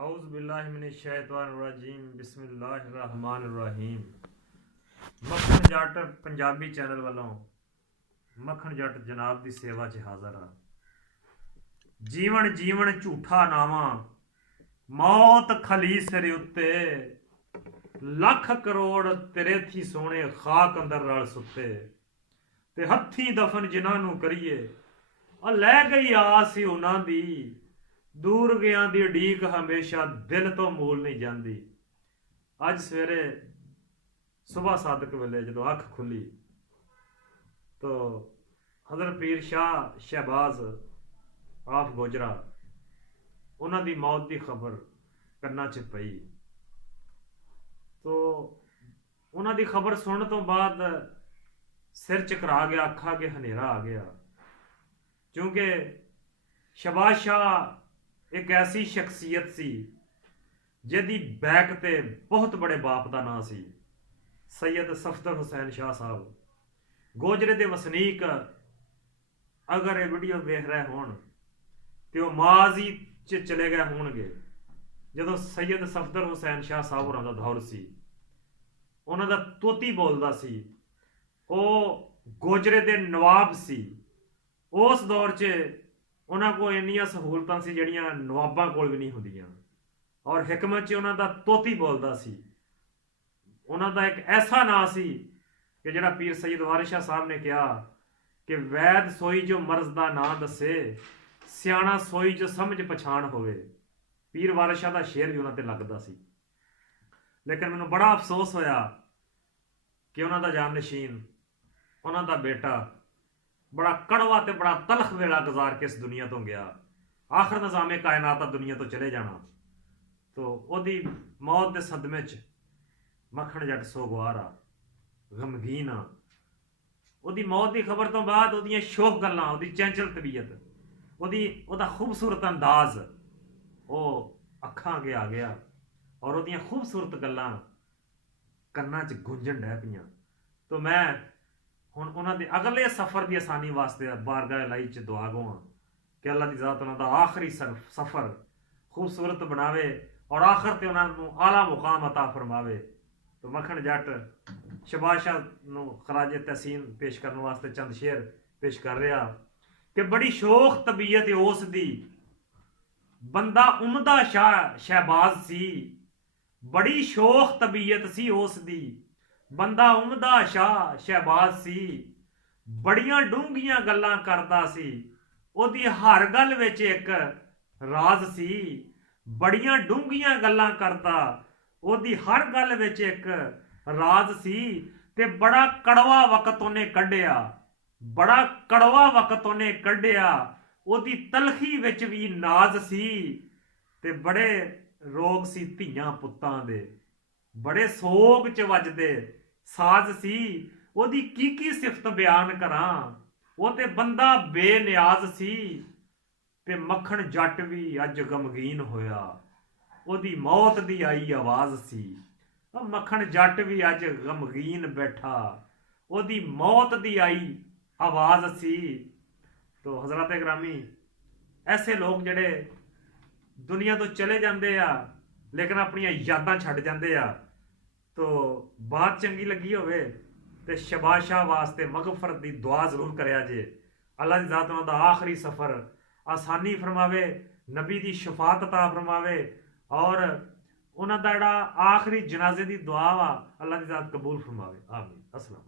औज़ बिल्लाहि मिनश शैतानिर रजीम बिस्मिल्लाहिर रहमानिर रहीम। मक्खन जट पंजाबी चैनल वालों मक्खन जट जनाब की सेवा च हाज़र हाँ। जीवन जीवन झूठा नावा मौत खली सिर उत्ते लख करोड़ तेरे थी सोने खाक अंदर रल सुते ते हथी दफन जिन्हों करिए लै गई आस ही उन्हां दी दूर गया दी उड़ीक हमेशा दिल तो मूल नहीं जाती। अज सवेरे सुबह सादक वेले जो अख खुली तो हज़रत पीर शाह शहबाज आफ गोजरा उन्हां दी मौत की खबर कन्ना च पई। तो उन्हां दी खबर सुनने तो बाद सिर चकरा गया, अखा के हनेरा आ गया, क्योंकि शहबाज शाह एक ऐसी शख्सियत सी जिहदी बैक ते बहुत बड़े बाप का नाम सी सैयद सफदर हुसैन शाह साहब गोजरे के वसनीक। अगर ये वीडियो वेख रहे होण तो वह माजी च चले गए होणगे जदों सैयद सफदर हुसैन शाह साहब होरां दा दौर सी। उन्हां दा तोती बोलदा सी, वह गोजरे दे नवाब सी। उस दौर च उन्हां को इन्नियां सहूलतां सी जिहड़ियां नवाबां कोल भी नहीं हुंदियां, और हिकमत च उन्हां दा तोती बोलदा सी। उन्हां दा एक ऐसा नाम सी कि जिहड़ा पीर सैयद वारिस शाह साहब ने कहा कि वैद सोई जो मर्ज का नाम दसे सियाणा सोई जो समझ पछाण होवे। पीर वारिस शाह का शेर भी उन्हां ते लगदा सी। लेकिन मैनूं बड़ा अफसोस होया कि उन्हां दा जाननशीन उन्हां दा बेटा बड़ा कड़वा ते बड़ा तलख वेला गुजार के इस दुनिया तो गया। आखिर निज़ामे कायनात दुनिया तो चले जाना। तो ओदी मौत के सदमे च मक्खन जट सोगवार आ, गमगीन आ। ओदी मौत की खबर तो बाद ओदियां शोक गल्लां, ओदी चंचल तबीयत, ओदा खूबसूरत अंदाज वो अखां अगे आ गया और ओदियां खूबसूरत गल्लां कन्नां च गूंजन डै पईयां। तो मैं हुण उन्हां दे अगले सफ़र की आसानी वास्ते बारगाह इलाही च दुआ गो कि अल्लाह की ज़ात उन्हां दा आखिरी सफ़र खूबसूरत बनावे और आखिर ते उन्हां नूं आला मुकाम अता फरमावे। तो मक्खन जट शहबाज शाह नूं खराज तहसीन पेश करने वास्ते चंद शेर पेश कर रहा कि बड़ी शोख तबीयत उस दी बंदा उमदा शाह शहबाज सी। बड़ी शोख तबीयत सी उस दी बंदा उमदा शाह शहबाज सी। बड़ियां डूंघियां गल्लां करदा सी, ओदी हर गल विच एक राज सी। बड़ियां डूंघियां गल्लां करदा, ओदी हर गल विच एक राज सी। ते बड़ा कड़वा वक्त उन्हें कढ़िया, बड़ा कड़वा वक्त उन्हें कढ़िया। ओदी तलखी विच भी नाज सी ते बड़े रोग सी धियां पुत्तां दे, बड़े सोग च वजदे साज सी। ओदी की सिफत बयान करां, वो ते बंदा बेनियाज सी। ते मक्खन जट भी अज गमगीन होया, ओदी मौत दी आई आवाज़ सी। मक्खन जट भी अज गमगीन बैठा, ओदी मौत दी आई आवाज़ सी। तो हज़रात ग्रामी ऐसे लोग जिहड़े दुनिया तो चले जाते आ लेकिन अपनियां यादां छड्ड जाते आ। तो बात चंगी लगी होवे तो शहबाज शाह वास्ते मगफरत की दुआ जरूर करिया जे। अल्लाह की ज़ात उन्हां दा आखिरी सफ़र आसानी फरमावे, नबी की शफात अता फरमावे और उन्हां दा जिहड़ा आखिरी जनाजे की दुआ वा अल्लाह की ज़ात कबूल फरमावे। आमीन। अस्सलाम।